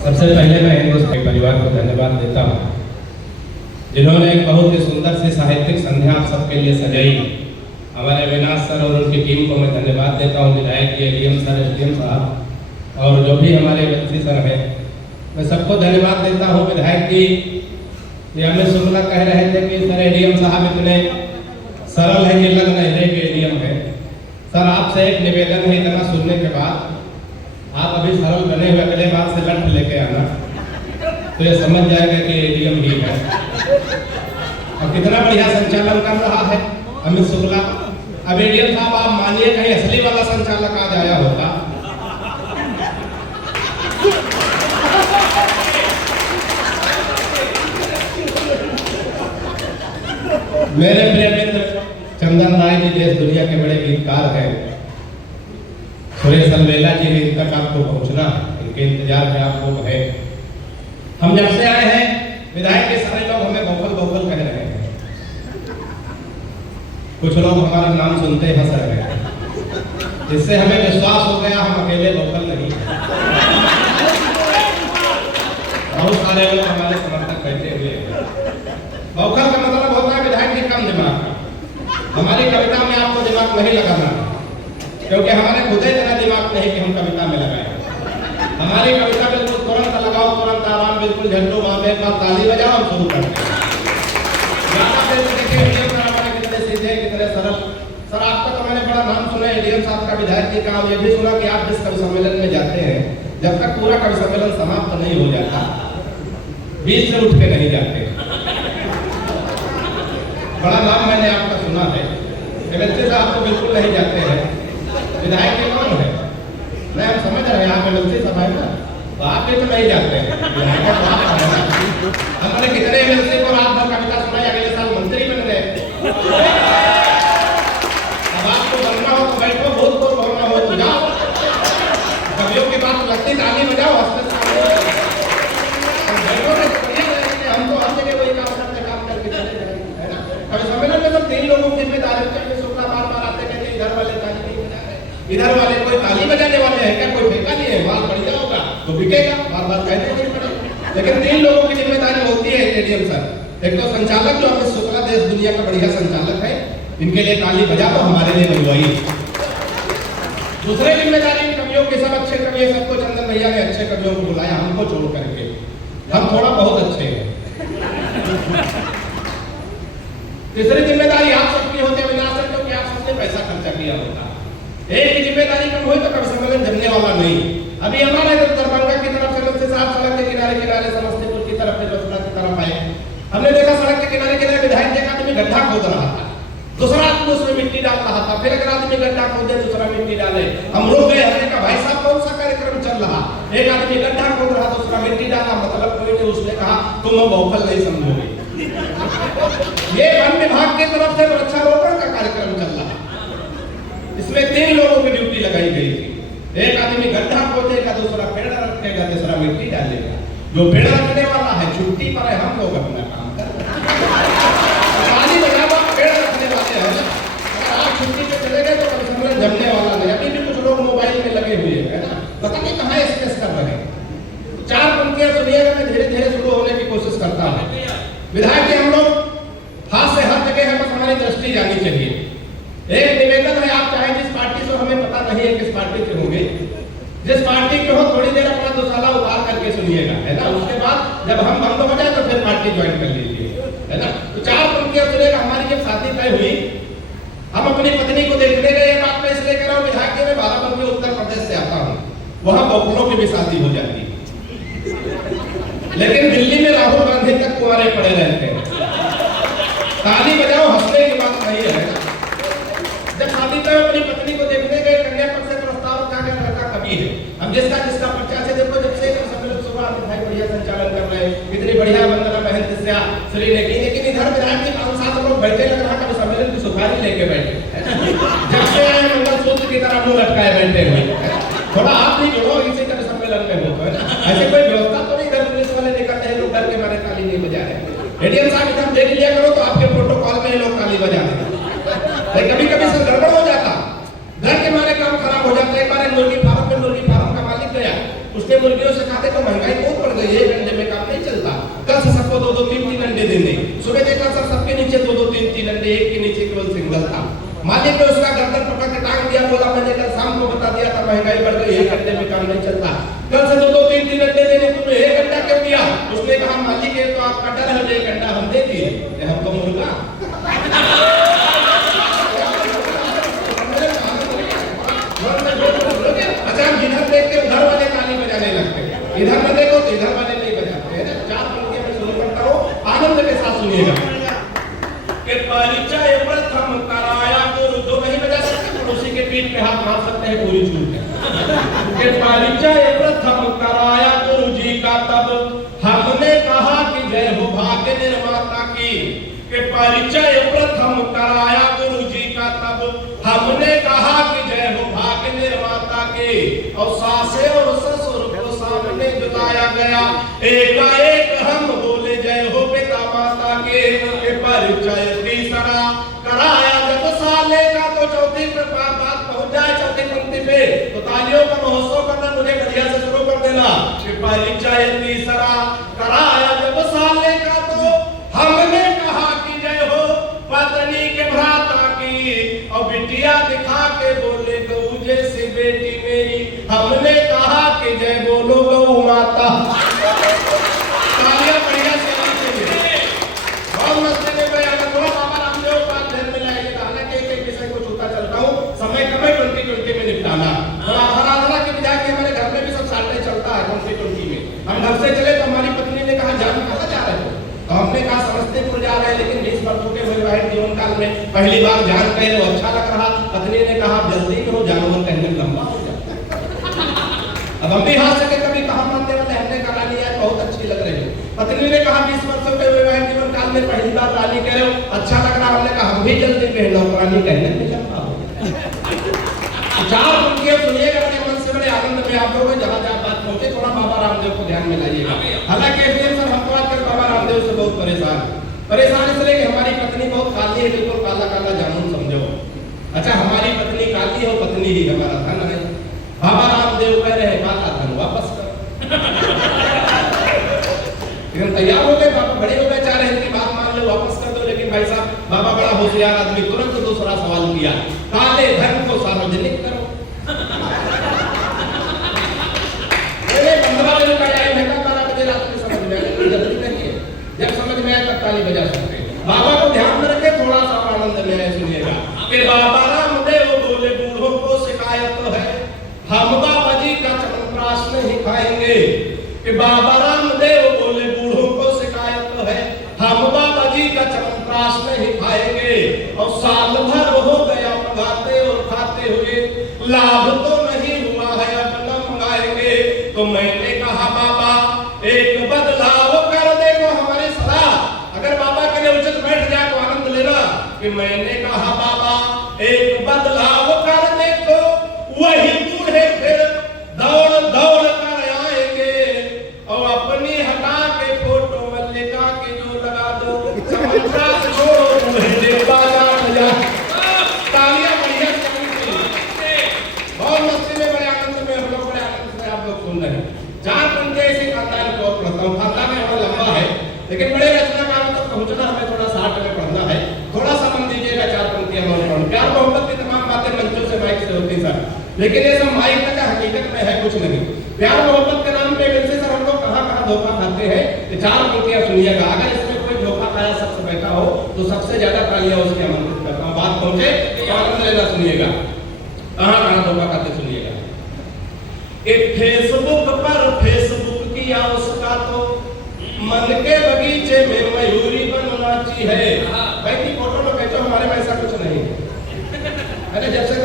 सबसे पहले मैं हिंदुस्तानी परिवार को धन्यवाद देता हूँ जिन्होंने एक बहुत ही सुंदर सी साहित्यिक संध्या आप सबके लिए सजाई। हमारे अविनाश सर और उनकी टीम को मैं धन्यवाद देता हूँ, विधायक जी, एडीएम सर, एसडीएम साहब और जो भी हमारे मंत्री सर हैं, मैं सबको धन्यवाद देता हूँ। विधायक जी अमित शुक्ला कह रहे थे कि सर एडीएम साहब इतने सरल है कि लग नहीं रहे कि एडीएम है। सर आपसे एक निवेदन है, इतना सुनने के बाद आप अभी सरल बने हुए, अगले बार से लंठ लेके आना तो ये समझ जाएगा कि एडीएम ही है। और कितना बढ़िया संचालन कर रहा है अमित शुक्ला। अब एडीएम साहब आप मानिए कहीं असली वाला संचालक आज आया होता। मेरे प्रिय मित्र चंदन राय जी देश दुनिया के बड़े गीतकार हैं। सुरेश अलवेला जी ने तक आपको पहुंचना, इनके इंतजार में आप लोग हैं। हम जब से आए हैं विधायक के सारे लोग हमें वोकल वोकल कह रहे हैं। कुछ लोग हमारा नाम सुनते ही हंस रहे हैं, इससे हमें विश्वास हो गया हम अकेले वोकल नहीं। बहुत सारे लोग हमारे समर्थक बैठे हुए हैं। वोकल का मतलब होता है विधायक जी कम दिमाग का। हमारी कविता में आपको दिमाग नहीं लगाना, क्योंकि हमारे खुद इतना दिमाग नहीं कि हम कविता में लगाएं। हमारी कविता बिल्कुल तुरंत लगाओ, तुरंत आराम, बिल्कुल झंडू मामे का ताली बजाओ, हम शुरू करते हैं। कितने सीधे, कितने सरल। सर आपका तो मैंने बड़ा नाम सुना है एडीएम साहब का, विधायक जी का। ये भी सुना कि आप जिस कवि सम्मेलन में जाते हैं, जब तक पूरा कवि सम्मेलन समाप्त नहीं हो जाता, बीच से उठ के नहीं जाते। बड़ा नाम मैंने आपका सुना है। एमएलसी साहब तो बिल्कुल नहीं जाते हैं। विधायक जी कौन है? मैं हम समझ रहे हैं आप एमएलसी सब है ना, तो आप भी तो नहीं जाते हैं। हमने कितने एमएलसी को रात भर कविता सुनाई, अगले साल मंत्री बन गए। अब आपको बनना हो तो बैठो, भूत को बोलना हो तो जाओ, कवियों की बात लगती ताली बजाओ, हम तो हर जगह वही काम करते, काम करके चले जाएंगे, है ना। कवि सम्मेलन में सब 3 लोगों की जिम्मेदारी है। शुक्ला बार बार आते कहते इधर वाले ताली नहीं बजा रहे, इधर वाले कोई ताली बजाने वाले हैं क्या? कोई ठेका नहीं है, माल बढ़िया होगा तो बिकेगा, बार बार कहते नहीं पड़े। लेकिन 3 लोगों की जिम्मेदारी होती है एडीएम सर। एक तो संचालक जो अमित शुक्ला देश दुनिया का बढ़िया संचालक है, इनके लिए ताली बजा दो, हमारे लिए बजवाई। दूसरी जिम्मेदारी कवियों के, सब अच्छे कवि है, सबको चंदन भैया ने अच्छे कवियों को बुलाया, हमको छोड़ करके। हम थोड़ा बहुत अच्छे हैं। तीसरी जिम्मेदारी आप सबकी होती है अविनाश सर, क्योंकि आप सबने पैसा खर्चा किया होता। एक की जिम्मेदारी कम हुई तो कभी सम्मेलन जमने वाला नहीं। अभी हमारे दरभंगा की तरफ से मंत्री साहब सड़क के किनारे किनारे समस्तीपुर की तरफ फिरोजपुर की तरफ आए, हमने देखा सड़क के किनारे किनारे विधायक जी का आदमी गड्ढा खोद रहा था, दूसरा आदमी उसमें मिट्टी डाल रहा था, फिर एक आदमी गड्ढा खोदे, दूसरा मिट्टी डाले। हम रुक गए, हमने कहा भाई साहब कौन सा कार्यक्रम चल रहा? एक आदमी गड्ढा खोद रहा, दूसरा मिट्टी डाला, मतलब कोई नहीं। उसने कहा तुम वोकल नहीं समझोगे। ये वन विभाग की तरफ से वृक्षारोपण का कार्यक्रम चल रहा, इसमें 3 लोगों की ड्यूटी लगाई गई थी। एक आदमी गड्ढा खोदेगा, दूसरा पेड़ रखेगा, तीसरा मिट्टी डालेगा। जो पेड़ रखने वाला है छुट्टी पर है, हम लोग अपना काम कर रहे हैं। पेड़ रखने वाले हैं, आप छुट्टी पे चले गए तो सम्मेलन जमने वाला नहीं। अभी भी कुछ लोग मोबाइल में लगे हुए हैं ना, पता नहीं कहाँ स्ट्रेस कर रहे हैं। 4 पंक्तियां सुनिएगा, मैं धीरे धीरे शुरू होने की कोशिश करता हूँ। विधायक जी हम लोग हाथ से हर जगह है, बस हमारी दृष्टि जानी चाहिए। एक निवेदन है, आप चाहे जिस पार्टी से, हमें पता नहीं है किस पार्टी के होंगे, जिस पार्टी के हो थोड़ी देर अपना दुसाला उतार करके सुनिएगा, है ना। उसके बाद जब हम बंद हो जाए तो फिर पार्टी ज्वाइन कर लीजिए, है ना। तो 4 पंक्तियां सुनेगा। हमारी जब शादी तय हुई, हम अपनी पत्नी को देखने गए। ये बात मैं इसलिए कह रहा हूँ, विधायक जी मैं बाराबंकी उत्तर प्रदेश से आता हूँ, वहां वोकलों की भी शादी हो जाती है, लेकिन दिल्ली में राहुल गांधी तक कुंवारे पड़े रहते हैं। ताली बजाओ, हंसने की बात नहीं है। जब शादी में अपनी पत्नी को देखने गए, कन्या पक्ष से प्रस्ताव उठा के लड़का कभी है। हम जिसका पक्ष से देखो, जब से सम्मेलन शुरू भाई बढ़िया संचालन कर रहे हैं, इतनी बढ़िया वंदना बहन दिशा श्री ने की। लेकिन इधर विधायक जी 5-7 लोग बैठे, लग रहा कभी सम्मेलन की सुपारी लेके बैठे, जब से आए मंगलसूत्र की तरह मुंह लटकाए बैठे हुए। थोड़ा आप नहीं जोड़ो, इसी तरह सम्मेलन में हो, है ना। ऐसे कोई व्यवस्था तो नहीं, इधर पुलिस वाले निकलते हैं, लोग डर के मारे ताली नहीं बजा रहे। एडीएम साहब इधर देख लिया करो तो आपके प्रोटोकॉल में लोग ताली बजा देंगे। कभी कभी सब गड़बड़ हो जाता, डर के मारे काम खराब हो जाता है। एक बार मुर्गी फार्म में मुर्गी फार्म का मालिक गया, उसके मुर्गियों से खाते तो महंगाई बहुत बढ़ गई है, 1 अंडे में काम नहीं चलता। कल से सबको 2-2, 3-3 अंडे देने। सुबह देखा सर सबके नीचे 2-2, 3-3 अंडे, एक के नीचे केवल सिंगल था। मालिक ने उसका गर्दन पकड़ के टांग दिया, बोला मैंने कल शाम को बता दिया था महंगाई बढ़ गई, 1 अंडे में काम नहीं चलता। कल से 2-2, 3-3 अंडे देने, तुमने 1 अंडा क्यों दिया? उसने कहा मालिक ये तो आपका डर है, 1 अंडा हम दे दिए, हम तो मुर्गा। अच्छा हम इधर देख के उधर वाले ताली बजाने लगते हैं, इधर में देखो तो इधर वाले नहीं बजाते हैं। 4 पंक्तियां मैं शुरू करता हूँ, आनंद के साथ सुनिएगा। कि परिचय प्रथम कराया गुरु, जो नहीं बजा सकते पड़ोसी के पीठ पे हाथ मार सकते हैं, पूरी छूट है। कि परिचय प्रथम कराया गुरु जी का, तब हमने कहा कि जय हो भाग्य निर्माता की। कि परिचय प्रथम कराया गुरु जी का, तब हमने कहा कि जय हो भाग्य निर्माता के। और सासे और ससुर को सामने जुटाया गया, एकाएक हम बोले जय हो पिता माता के। परिचय तीसरा कराया जब साले का, तो चौथी पे बात पहुंच जाए चौथी पंक्ति पे तो तालियों का महोत्सव करना, मुझे बढ़िया से शुरू कर देना। कि परिचय तीसरा कराया जब साले का, तो हमने कहा कि जय हो पत्नी के भ्राता की। और बिटिया दिखा के बोले गौ जैसी बेटी मेरी, हमने कहा कि जय बोलो गौ माता। तालियां बढ़िया से बहुत मस्ती में मैं अगर थोड़ा बाबा रामदेव का ध्यान में लाएंगे, हालांकि एक विषय को छूता चलता हूँ, समय कम है, 2020 में निपटाना। आराधना की बजाय के हमारे घर में भी सब साथ चलता है 2020 में। हम घर से चले तो हमारी पत्नी ने कहा जान कहाँ जा रहे हो, तो हमने कहा समस्तीपुर जा रहे हैं, लेकिन 20 वर्षों के वैवाहिक जीवन काल में पहली बार जान कहे तो अच्छा लग रहा। पत्नी ने कहा जल्दी करो, जानवर कहने लंबा हो जाता है। अब हम भी हाथ से कभी कहा मानते वाले, हमने कहा लिया बहुत अच्छी लग रही है। पत्नी ने कहा 20 वर्षों के वैवाहिक जीवन काल में पहली बार रानी कह रहे हो, अच्छा लग रहा। हमने कहा हम भी जल्दी पहनो, रानी कहने में लंबा हो जाता। 4 पंक्तियां सुनिएगा, बड़े मन से बड़े आनंद में आप लोग जहां जहां बात पहुंचे थोड़ा बाबा रामदेव को ध्यान में लाइएगा। हालांकि सर हम तो आजकल बाबा रामदेव से बहुत परेशान इसलिए कि हमारी पत्नी बहुत काली है, बिल्कुल काला काला जामुन समझो। अच्छा हमारी पत्नी काली है, पत्नी ही हमारा धन है। बाबा रामदेव कह रहे हैं काला धन वापस कर। लेकिन तैयार हो गए बाबा, बड़े हो गए, चाह रहे हैं बात मान लो वापस कर दो। लेकिन भाई साहब बाबा बड़ा होशियार आदमी, तुरंत दूसरा सवाल किया, काले धन को सार्वजनिक करो। 15 बजे का टाइम है, 12 बजे रात में समझ में आए, जल्दी नहीं है, जब समझ में आए तब ताली बजा सकते हैं। बाबा को ध्यान में रखे, थोड़ा सा आनंद में आए, सुनिएगा। कि बाबा रामदेव बोले बूढ़ों को शिकायत तो है, हम बाबा जी का चमनप्राश नहीं खाएंगे। कि बाबा रामदेव बोले बूढ़ों को शिकायत तो है, हम बाबा जी का चमनप्राश नहीं खाएंगे। और साल भर हो गया पगाते और खाते हुए, लाभ तो नहीं हुआ है, अब न मंगाएंगे। तो मैंने कहा बाबा एक बदलाव कर देखो हमारी सलाह। अगर बाबा के लिए उचित बैठ जाए तो आनंद लेना। कि मैंने कहा बाबा एक बदलाव कर देखो, वही बूढ़े फिर दौड़ दौड़ कर आएंगे। और अपनी हटा के फोटो मल्लिका की जो लगा दो, चमत्कार छोड़ो मुझे बाजार जा। तालियां बढ़िया से, बहुत मस्ती में, बड़े आनंद में, हम लोग बड़े आनंद से आप लोग सुन रहे हैं। 4 पंक्तियां इसी खानदान को पढ़ता हूँ, खानदान में बड़ा लंबा है, लेकिन बड़े रचनाकारों तक पहुंचना हमें थोड़ा 60 में पढ़ना है। थोड़ा सा मन दीजिएगा, 4 पंक्तियां मैं पढ़ूं। प्यार मोहब्बत की तमाम बातें मंचों से माइक से होती सर, लेकिन ये सब माइक का हकीकत में है कुछ नहीं। प्यार मोहब्बत के नाम पे वैसे सर हम लोग कहाँ धोखा खाते हैं। तो 4 पंक्तियां सुनिएगा, अगर इसमें कोई धोखा खाया शख्स बैठा हो तो सबसे ज्यादा तालियां उसके आमंत्रित करता हूँ। बात पहुंचे तो आनंद लेना, सुनिएगा कहाँ धोखा खाते, सुनिएगा। एक फेसबुक पर फेसबुक किया उसका तो मन के बगीचे में मयूरी बनना चाहिए है। भाई की फोटो में बेचो, हमारे में ऐसा कुछ नहीं है। अरे जब से